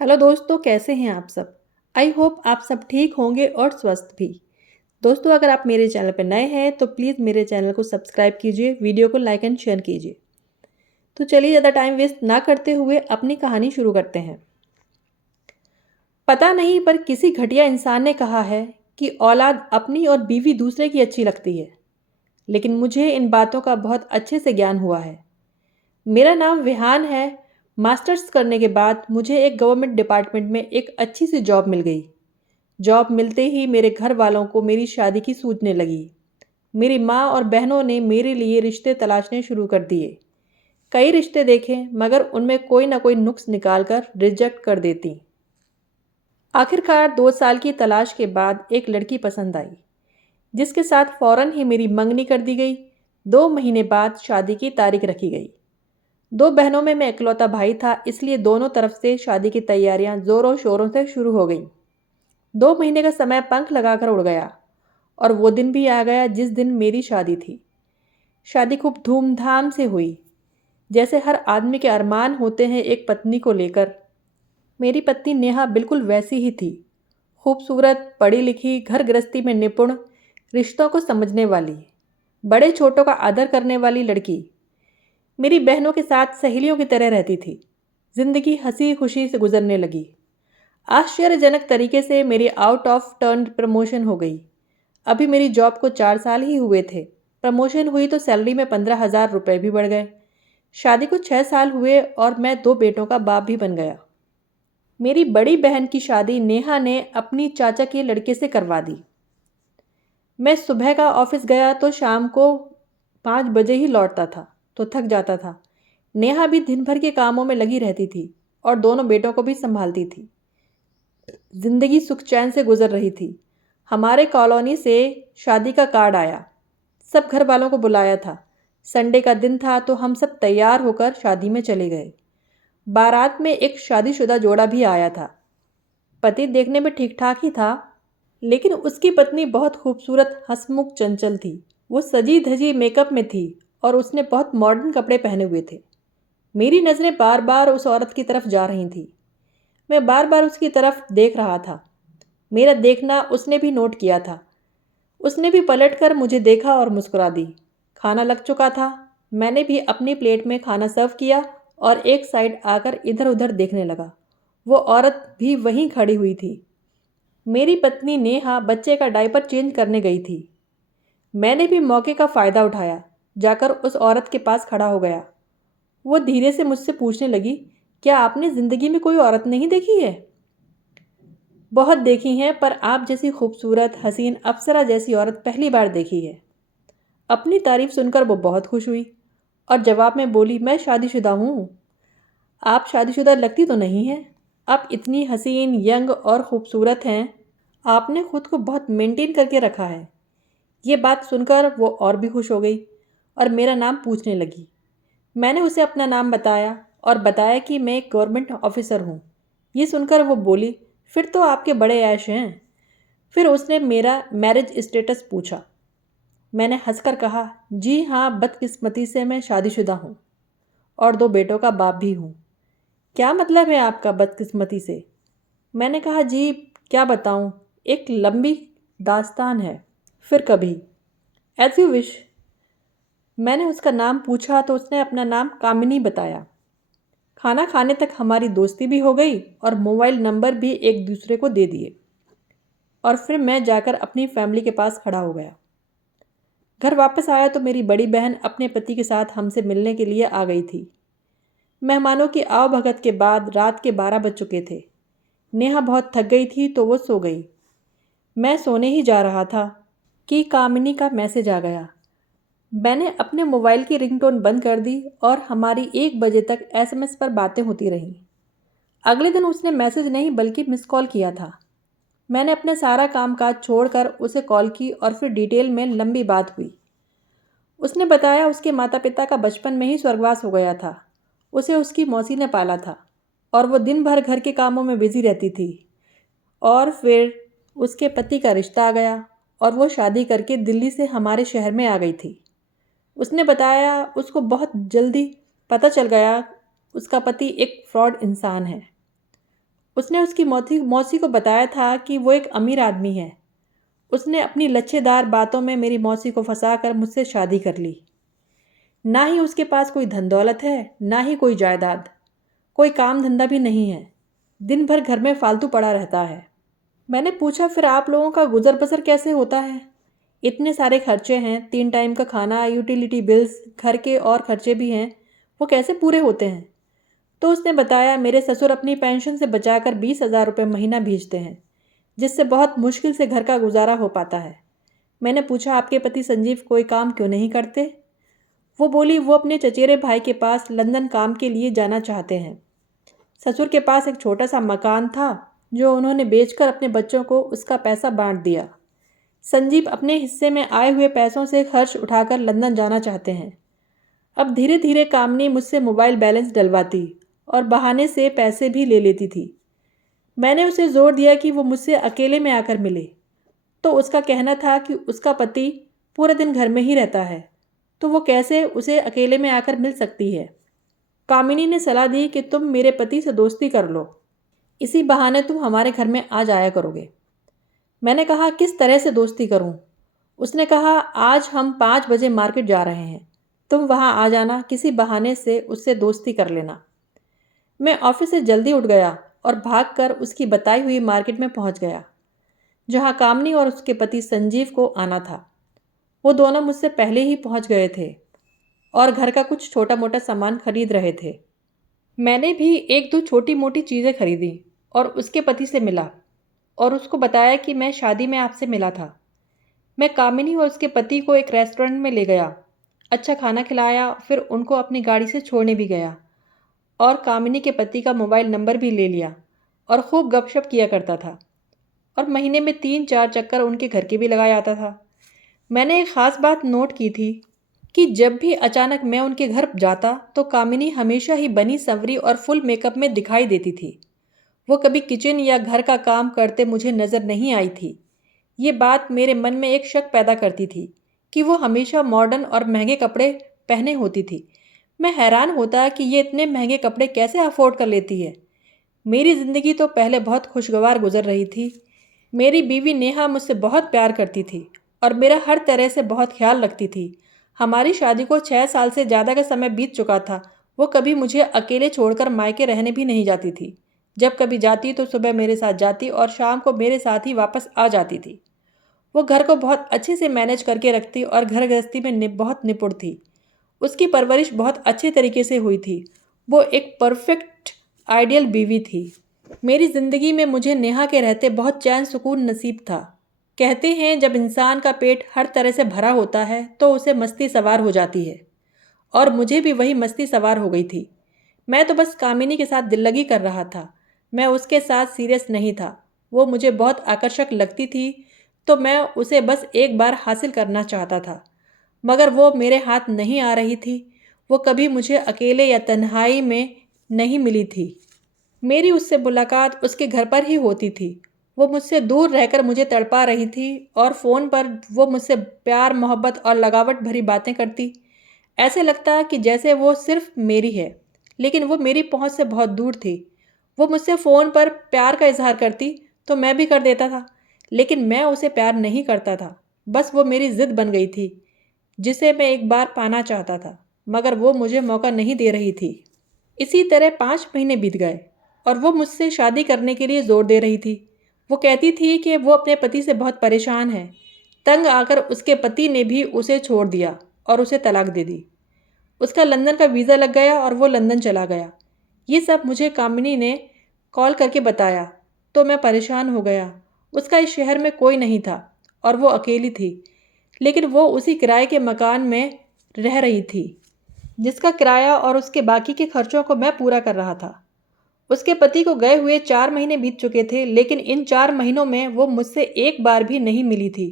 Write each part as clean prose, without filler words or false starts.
Hello दोस्तों, कैसे हैं आप सब। आई होप आप सब ठीक होंगे और स्वस्थ भी। दोस्तों, अगर आप मेरे चैनल पर नए हैं तो प्लीज़ मेरे चैनल को सब्सक्राइब कीजिए, वीडियो को लाइक एंड शेयर कीजिए। तो चलिए ज़्यादा टाइम वेस्ट ना करते हुए अपनी कहानी शुरू करते हैं। पता नहीं पर किसी घटिया इंसान ने कहा है कि औलाद अपनी और बीवी दूसरे की अच्छी लगती है। लेकिन मुझे इन बातों का बहुत अच्छे से ज्ञान हुआ है। मेरा नाम विहान है। मास्टर्स करने के बाद मुझे एक गवर्नमेंट डिपार्टमेंट में एक अच्छी सी जॉब मिल गई। जॉब मिलते ही मेरे घर वालों को मेरी शादी की सूझने लगी। मेरी माँ और बहनों ने मेरे लिए रिश्ते तलाशने शुरू कर दिए। कई रिश्ते देखे मगर उनमें कोई ना कोई नुक्स निकाल कर रिजेक्ट कर देती। आखिरकार 2 साल की तलाश के बाद एक लड़की पसंद आई, जिसके साथ फौरन ही मेरी मंगनी कर दी गई। 2 महीने बाद शादी की तारीख रखी गई। 2 बहनों में मैं इकलौता भाई था, इसलिए दोनों तरफ से शादी की तैयारियां जोरों शोरों से शुरू हो गईं। 2 महीने का समय पंख लगाकर उड़ गया और वो दिन भी आ गया जिस दिन मेरी शादी थी। शादी खूब धूमधाम से हुई, जैसे हर आदमी के अरमान होते हैं एक पत्नी को लेकर। मेरी पत्नी नेहा बिल्कुल वैसी ही थी। खूबसूरत, पढ़ी लिखी, घर गृहस्थी में निपुण, रिश्तों को समझने वाली, बड़े छोटों का आदर करने वाली लड़की। मेरी बहनों के साथ सहेलियों की तरह रहती थी। जिंदगी हंसी खुशी से गुजरने लगी। आश्चर्यजनक तरीके से मेरी आउट ऑफ टर्न प्रमोशन हो गई। अभी मेरी जॉब को 4 साल ही हुए थे। प्रमोशन हुई तो सैलरी में 15,000 रुपये भी बढ़ गए। शादी को 6 साल हुए और मैं 2 बेटों का बाप भी बन गया। मेरी बड़ी बहन की शादी नेहा ने अपनी चाचा के लड़के से करवा दी। मैं सुबह का ऑफिस गया तो शाम को 5 बजे ही लौटता था, तो थक जाता था। नेहा भी दिन भर के कामों में लगी रहती थी और दोनों बेटों को भी संभालती थी। जिंदगी सुख चैन से गुजर रही थी। हमारे कॉलोनी से शादी का कार्ड आया। सब घर वालों को बुलाया था। संडे का दिन था तो हम सब तैयार होकर शादी में चले गए। बारात में एक शादीशुदा जोड़ा भी आया था। पति देखने में ठीक ठाक ही था, लेकिन उसकी पत्नी बहुत खूबसूरत, हंसमुख, चंचल थी। वो सजी धजी मेकअप में थी और उसने बहुत मॉडर्न कपड़े पहने हुए थे। मेरी नज़रें बार बार उस औरत की तरफ जा रही थी। मैं बार बार उसकी तरफ देख रहा था। मेरा देखना उसने भी नोट किया था। उसने भी पलटकर मुझे देखा और मुस्कुरा दी। खाना लग चुका था। मैंने भी अपनी प्लेट में खाना सर्व किया और एक साइड आकर इधर उधर देखने लगा। वो औरत भी वहीं खड़ी हुई थी। मेरी पत्नी नेहा बच्चे का डायपर चेंज करने गई थी। मैंने भी मौके का फ़ायदा उठाया, जाकर उस औरत के पास खड़ा हो गया। वो धीरे से मुझसे पूछने लगी, क्या आपने ज़िंदगी में कोई औरत नहीं देखी है? बहुत देखी हैं, पर आप जैसी खूबसूरत, हसीन, अप्सरा जैसी औरत पहली बार देखी है। अपनी तारीफ सुनकर वो बहुत खुश हुई और जवाब में बोली, मैं शादीशुदा हूँ। आप शादीशुदा लगती तो नहीं हैं। आप इतनी हसीन, यंग और ख़ूबसूरत हैं। आपने खुद को बहुत मेंटेन करके रखा है। ये बात सुनकर वो और भी खुश हो गई और मेरा नाम पूछने लगी। मैंने उसे अपना नाम बताया और बताया कि मैं एक गवर्नमेंट ऑफिसर हूँ। ये सुनकर वो बोली, फिर तो आपके बड़े ऐश हैं। फिर उसने मेरा मैरिज स्टेटस पूछा। मैंने हंसकर कहा, जी हाँ, बदकिस्मती से मैं शादीशुदा हूँ और 2 बेटों का बाप भी हूँ। क्या मतलब है आपका बदकिस्मती से? मैंने कहा, जी क्या बताऊँ, एक लंबी दास्तान है, फिर कभी। As you wish. मैंने उसका नाम पूछा तो उसने अपना नाम कामिनी बताया। खाना खाने तक हमारी दोस्ती भी हो गई और मोबाइल नंबर भी एक दूसरे को दे दिए। और फिर मैं जाकर अपनी फैमिली के पास खड़ा हो गया। घर वापस आया तो मेरी बड़ी बहन अपने पति के साथ हमसे मिलने के लिए आ गई थी। मेहमानों की आवभगत के बाद रात के 12 बज चुके थे। नेहा बहुत थक गई थी तो वो सो गई। मैं सोने ही जा रहा था कि कामिनी का मैसेज आ गया। मैंने अपने मोबाइल की रिंगटोन बंद कर दी और हमारी 1 बजे तक एसएमएस पर बातें होती रहीं। अगले दिन उसने मैसेज नहीं बल्कि मिस कॉल किया था। मैंने अपने सारा काम काज छोड़कर उसे कॉल की और फिर डिटेल में लंबी बात हुई। उसने बताया उसके माता पिता का बचपन में ही स्वर्गवास हो गया था। उसे उसकी मौसी ने पाला था और वो दिन भर घर के कामों में बिजी रहती थी। और फिर उसके पति का रिश्ता आ गया और वो शादी करके दिल्ली से हमारे शहर में आ गई थी। उसने बताया उसको बहुत जल्दी पता चल गया उसका पति एक फ्रॉड इंसान है। उसने उसकी मौसी मौसी को बताया था कि वो एक अमीर आदमी है। उसने अपनी लच्छेदार बातों में मेरी मौसी को फंसाकर मुझसे शादी कर ली। ना ही उसके पास कोई धन दौलत है, ना ही कोई जायदाद, कोई काम धंधा भी नहीं है। दिन भर घर में फालतू पड़ा रहता है। मैंने पूछा, फिर आप लोगों का गुजर बसर कैसे होता है? इतने सारे खर्चे हैं, 3 टाइम का खाना, यूटिलिटी बिल्स, घर के और खर्चे भी हैं, वो कैसे पूरे होते हैं? तो उसने बताया, मेरे ससुर अपनी पेंशन से बचाकर 20,000 रुपये महीना भेजते हैं, जिससे बहुत मुश्किल से घर का गुजारा हो पाता है। मैंने पूछा, आपके पति संजीव कोई काम क्यों नहीं करते? वो बोली, वो अपने चचेरे भाई के पास लंदन काम के लिए जाना चाहते हैं। ससुर के पास एक छोटा सा मकान था जो उन्होंने बेचकर अपने बच्चों को उसका पैसा बांट दिया। संजीव अपने हिस्से में आए हुए पैसों से खर्च उठाकर लंदन जाना चाहते हैं। अब धीरे धीरे कामनी मुझसे मोबाइल बैलेंस डलवाती और बहाने से पैसे भी ले लेती थी। मैंने उसे जोर दिया कि वो मुझसे अकेले में आकर मिले, तो उसका कहना था कि उसका पति पूरा दिन घर में ही रहता है, तो वो कैसे उसे अकेले में आकर मिल सकती है। कामिनी ने सलाह दी कि तुम मेरे पति से दोस्ती कर लो, इसी बहाने तुम हमारे घर में आ जाया करोगे। मैंने कहा, किस तरह से दोस्ती करूं? उसने कहा, आज हम 5 बजे मार्केट जा रहे हैं, तुम वहां आ जाना, किसी बहाने से उससे दोस्ती कर लेना। मैं ऑफिस से जल्दी उठ गया और भागकर उसकी बताई हुई मार्केट में पहुंच गया, जहां कामनी और उसके पति संजीव को आना था। वो दोनों मुझसे पहले ही पहुंच गए थे और घर का कुछ छोटा मोटा सामान खरीद रहे थे। मैंने भी 1-2 छोटी मोटी चीज़ें खरीदी और उसके पति से मिला और उसको बताया कि मैं शादी में आपसे मिला था। मैं कामिनी और उसके पति को एक रेस्टोरेंट में ले गया, अच्छा खाना खिलाया, फिर उनको अपनी गाड़ी से छोड़ने भी गया और कामिनी के पति का मोबाइल नंबर भी ले लिया और खूब गपशप किया करता था और महीने में 3-4 चक्कर उनके घर के भी लगाया आता था। मैंने एक ख़ास बात नोट की थी कि जब भी अचानक मैं उनके घर जाता तो कामिनी हमेशा ही बनी संवरी और फुल मेकअप में दिखाई देती थी। वो कभी किचन या घर का काम करते मुझे नज़र नहीं आई थी। ये बात मेरे मन में एक शक पैदा करती थी कि वो हमेशा मॉडर्न और महंगे कपड़े पहने होती थी। मैं हैरान होता कि ये इतने महंगे कपड़े कैसे अफोर्ड कर लेती है। मेरी ज़िंदगी तो पहले बहुत खुशगवार गुजर रही थी। मेरी बीवी नेहा मुझसे बहुत प्यार करती थी और मेरा हर तरह से बहुत ख्याल रखती थी। हमारी शादी को 6 साल से ज़्यादा का समय बीत चुका था। वो कभी मुझे अकेले छोड़कर मायके रहने भी नहीं जाती थी। जब कभी जाती तो सुबह मेरे साथ जाती और शाम को मेरे साथ ही वापस आ जाती थी। वो घर को बहुत अच्छे से मैनेज करके रखती और घर गृहस्थी में बहुत निपुण थी। उसकी परवरिश बहुत अच्छे तरीके से हुई थी। वो एक परफेक्ट आइडियल बीवी थी। मेरी ज़िंदगी में मुझे नेहा के रहते बहुत चैन सुकून नसीब था। कहते हैं, जब इंसान का पेट हर तरह से भरा होता है तो उसे मस्ती सवार हो जाती है, और मुझे भी वही मस्ती सवार हो गई थी। मैं तो बस कामिनी के साथ दिल लगी कर रहा था। मैं उसके साथ सीरियस नहीं था। वो मुझे बहुत आकर्षक लगती थी, तो मैं उसे बस एक बार हासिल करना चाहता था, मगर वो मेरे हाथ नहीं आ रही थी। वो कभी मुझे अकेले या तन्हाई में नहीं मिली थी। मेरी उससे मुलाकात उसके घर पर ही होती थी। वो मुझसे दूर रहकर मुझे तड़पा रही थी और फ़ोन पर वो मुझसे प्यार, मोहब्बत और लगावट भरी बातें करती। ऐसे लगता कि जैसे वो सिर्फ मेरी है, लेकिन वो मेरी पहुंच से बहुत दूर थी। वो मुझसे फ़ोन पर प्यार का इजहार करती तो मैं भी कर देता था, लेकिन मैं उसे प्यार नहीं करता था। बस वो मेरी ज़िद बन गई थी, जिसे मैं एक बार पाना चाहता था, मगर वो मुझे मौका नहीं दे रही थी। इसी तरह 5 महीने बीत गए और वो मुझसे शादी करने के लिए ज़ोर दे रही थी। वो कहती थी कि वो अपने पति से बहुत परेशान है। तंग आकर उसके पति ने भी उसे छोड़ दिया और उसे तलाक दे दी। उसका लंदन का वीज़ा लग गया और वो लंदन चला गया। ये सब मुझे कामिनी ने कॉल करके बताया, तो मैं परेशान हो गया। उसका इस शहर में कोई नहीं था और वो अकेली थी, लेकिन वो उसी किराए के मकान में रह रही थी, जिसका किराया और उसके बाकी के खर्चों को मैं पूरा कर रहा था। उसके पति को गए हुए 4 महीने बीत चुके थे, लेकिन इन 4 महीनों में वो मुझसे एक बार भी नहीं मिली थी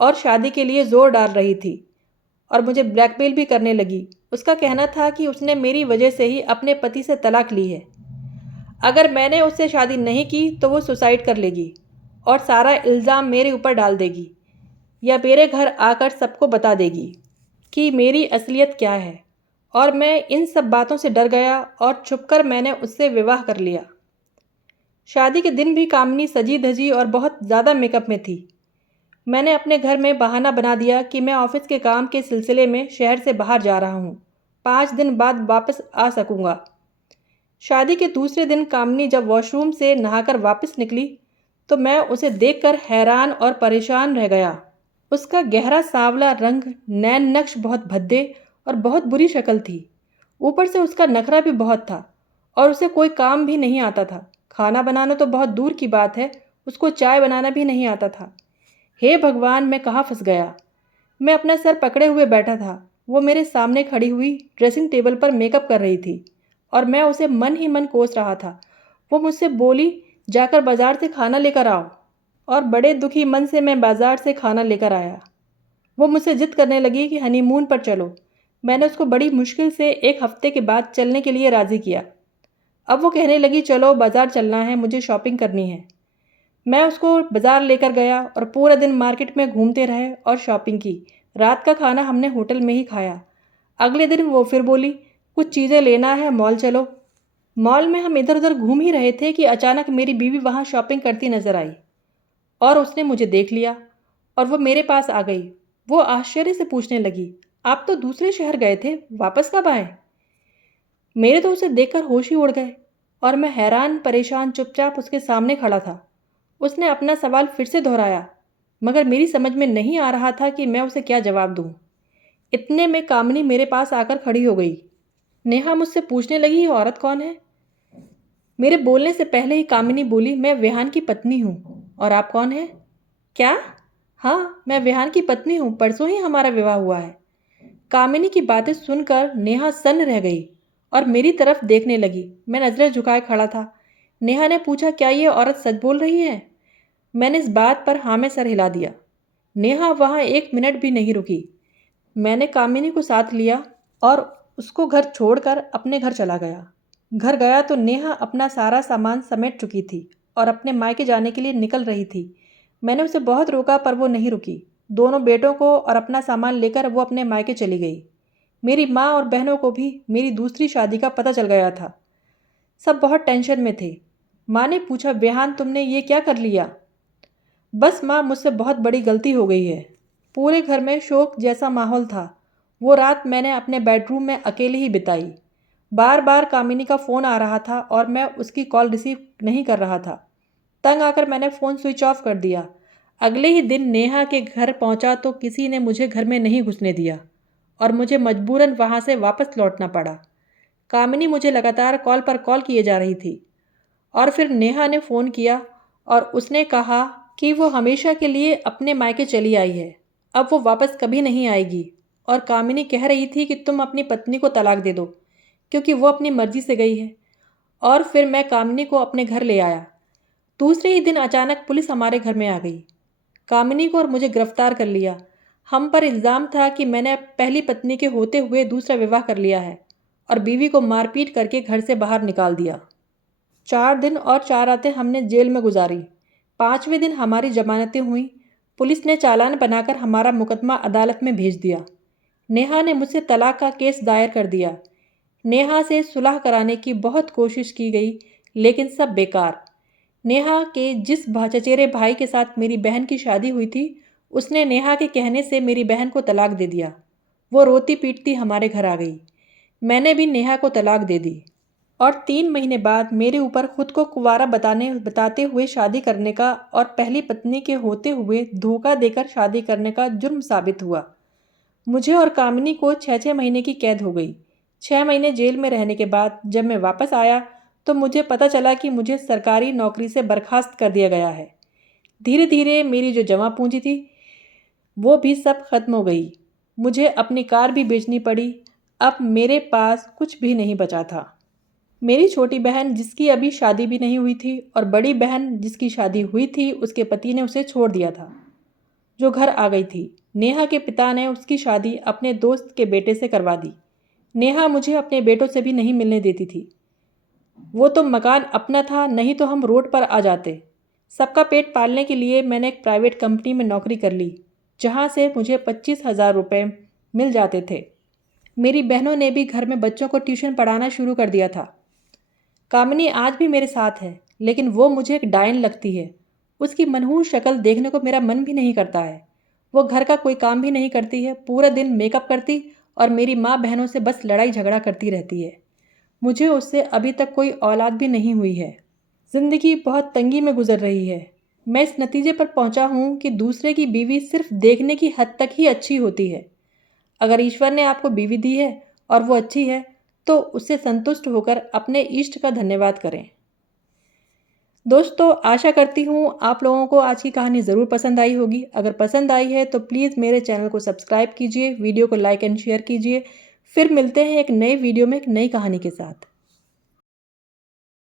और शादी के लिए ज़ोर डाल रही थी और मुझे ब्लैकमेल भी करने लगी। उसका कहना था कि उसने मेरी वजह से ही अपने पति से तलाक ली है। अगर मैंने उससे शादी नहीं की तो वो सुसाइड कर लेगी और सारा इल्ज़ाम मेरे ऊपर डाल देगी या मेरे घर आकर सबको बता देगी कि मेरी असलियत क्या है। और मैं इन सब बातों से डर गया और छुपकर मैंने उससे विवाह कर लिया। शादी के दिन भी कामिनी सजी धजी और बहुत ज़्यादा मेकअप में थी। मैंने अपने घर में बहाना बना दिया कि मैं ऑफिस के काम के सिलसिले में शहर से बाहर जा रहा हूँ, 5 दिन बाद वापस आ सकूँगा। शादी के दूसरे दिन कामिनी जब वॉशरूम से नहाकर वापस निकली तो मैं उसे देखकर हैरान और परेशान रह गया। उसका गहरा सांवला रंग, नैन नक्श बहुत भद्दे और बहुत बुरी शक्ल थी। ऊपर से उसका नखरा भी बहुत था और उसे कोई काम भी नहीं आता था। खाना बनाना तो बहुत दूर की बात है, उसको चाय बनाना भी नहीं आता था। हे भगवान, मैं कहाँ फंस गया। मैं अपना सर पकड़े हुए बैठा था। वो मेरे सामने खड़ी हुई ड्रेसिंग टेबल पर मेकअप कर रही थी और मैं उसे मन ही मन कोस रहा था। वो मुझसे बोली, जाकर बाजार से खाना लेकर आओ। और बड़े दुखी मन से मैं बाजार से खाना लेकर आया। वो मुझसे जिद करने लगी कि हनीमून पर चलो। मैंने उसको बड़ी मुश्किल से 1 हफ्ते के बाद चलने के लिए राज़ी किया। अब वो कहने लगी, चलो बाज़ार चलना है, मुझे शॉपिंग करनी है। मैं उसको बाज़ार लेकर गया और पूरा दिन मार्केट में घूमते रहे और शॉपिंग की। रात का खाना हमने होटल में ही खाया। अगले दिन वो फिर बोली, कुछ चीज़ें लेना है, मॉल चलो। मॉल में हम इधर उधर घूम ही रहे थे कि अचानक मेरी बीवी वहाँ शॉपिंग करती नजर आई और उसने मुझे देख लिया और वो मेरे पास आ गई। वो आश्चर्य से पूछने लगी, आप तो दूसरे शहर गए थे, वापस कब आए? मेरे तो उसे देखकर होश ही उड़ गए और मैं हैरान परेशान चुपचाप उसके सामने खड़ा था। उसने अपना सवाल फिर से दोहराया, मगर मेरी समझ में नहीं आ रहा था कि मैं उसे क्या जवाब दूं। इतने में कामिनी मेरे पास आकर खड़ी हो गई। नेहा मुझसे पूछने लगी, ये औरत कौन है? मेरे बोलने से पहले ही कामिनी बोली, मैं विहान की पत्नी हूँ। और आप कौन हैं? क्या? हाँ, मैं विहान की पत्नी हूँ, परसों ही हमारा विवाह हुआ है। कामिनी की बातें सुनकर नेहा सन्न रह गई और मेरी तरफ देखने लगी। मैं नज़रें झुकाए खड़ा था। नेहा ने पूछा, क्या ये औरत सच बोल रही है? मैंने इस बात पर हाँ में सर हिला दिया। नेहा वहाँ 1 मिनट भी नहीं रुकी। मैंने कामिनी को साथ लिया और उसको घर छोड़कर अपने घर चला गया। घर गया तो नेहा अपना सारा सामान समेट चुकी थी और अपने मायके जाने के लिए निकल रही थी। मैंने उसे बहुत रोका पर वो नहीं रुकी। दोनों बेटों को और अपना सामान लेकर वो अपने मायके चली गई। मेरी माँ और बहनों को भी मेरी दूसरी शादी का पता चल गया था। सब बहुत टेंशन में थे। माँ ने पूछा, विहान तुमने ये क्या कर लिया? बस माँ, मुझसे बहुत बड़ी गलती हो गई है। पूरे घर में शोक जैसा माहौल था। वो रात मैंने अपने बेडरूम में अकेली ही बिताई। बार बार कामिनी का फ़ोन आ रहा था और मैं उसकी कॉल रिसीव नहीं कर रहा था। तंग आकर मैंने फ़ोन स्विच ऑफ कर दिया। अगले ही दिन नेहा के घर पहुंचा तो किसी ने मुझे घर में नहीं घुसने दिया और मुझे मजबूरन वहां से वापस लौटना पड़ा। कामिनी मुझे लगातार कॉल पर कॉल किए जा रही थी और फिर नेहा ने फ़ोन किया और उसने कहा कि वो हमेशा के लिए अपने मायके चली आई है, अब वो वापस कभी नहीं आएगी। और कामिनी कह रही थी कि तुम अपनी पत्नी को तलाक दे दो क्योंकि वो अपनी मर्जी से गई है। और फिर मैं कामिनी को अपने घर ले आया। दूसरे ही दिन अचानक पुलिस हमारे घर में आ गई। कामिनी को और मुझे गिरफ्तार कर लिया। हम पर इल्ज़ाम था कि मैंने पहली पत्नी के होते हुए दूसरा विवाह कर लिया है और बीवी को मारपीट करके घर से बाहर निकाल दिया। 4 दिन और 4 रातें हमने जेल में गुजारी। 5वें दिन हमारी जमानतें हुई। पुलिस ने चालान बनाकर हमारा मुकदमा अदालत में भेज दिया। नेहा ने मुझसे तलाक का केस दायर कर दिया। नेहा से सुलह कराने की बहुत कोशिश की गई, लेकिन सब बेकार। नेहा के जिस चचेरे भाई के साथ मेरी बहन की शादी हुई थी, उसने नेहा के कहने से मेरी बहन को तलाक दे दिया। वो रोती पीटती हमारे घर आ गई। मैंने भी नेहा को तलाक दे दी और 3 महीने बाद मेरे ऊपर खुद को कुंवारा बताते हुए शादी करने का और पहली पत्नी के होते हुए धोखा देकर शादी करने का जुर्म साबित हुआ। मुझे और कामिनी को 6-6 महीने की कैद हो गई। 6 महीने जेल में रहने के बाद जब मैं वापस आया तो मुझे पता चला कि मुझे सरकारी नौकरी से बर्खास्त कर दिया गया है। धीरे धीरे मेरी जो जमा पूंजी थी वो भी सब खत्म हो गई। मुझे अपनी कार भी बेचनी पड़ी। अब मेरे पास कुछ भी नहीं बचा था। मेरी छोटी बहन जिसकी अभी शादी भी नहीं हुई थी और बड़ी बहन जिसकी शादी हुई थी उसके पति ने उसे छोड़ दिया था, जो घर आ गई थी। नेहा के पिता ने उसकी शादी अपने दोस्त के बेटे से करवा दी। नेहा मुझे अपने बेटों से भी नहीं मिलने देती थी। वो तो मकान अपना था, नहीं तो हम रोड पर आ जाते। सबका पेट पालने के लिए मैंने एक प्राइवेट कंपनी में नौकरी कर ली, जहाँ से मुझे 25,000 रुपये मिल जाते थे। मेरी बहनों ने भी घर में बच्चों को ट्यूशन पढ़ाना शुरू कर दिया था। कामिनी आज भी मेरे साथ है, लेकिन वो मुझे एक डायन लगती है। उसकी मनहूस शक्ल देखने को मेरा मन भी नहीं करता है। वो घर का कोई काम भी नहीं करती है, पूरा दिन मेकअप करती और मेरी माँ बहनों से बस लड़ाई झगड़ा करती रहती है। मुझे उससे अभी तक कोई औलाद भी नहीं हुई है। ज़िंदगी बहुत तंगी में गुजर रही है। मैं इस नतीजे पर पहुंचा हूं कि दूसरे की बीवी सिर्फ देखने की हद तक ही अच्छी होती है। अगर ईश्वर ने आपको बीवी दी है और वो अच्छी है, तो उससे संतुष्ट होकर अपने इष्ट का धन्यवाद करें। दोस्तों, आशा करती हूँ आप लोगों को आज की कहानी ज़रूर पसंद आई होगी। अगर पसंद आई है तो प्लीज़ मेरे चैनल को सब्सक्राइब कीजिए, वीडियो को लाइक एंड शेयर कीजिए। फिर मिलते हैं एक नए वीडियो में एक नई कहानी के साथ।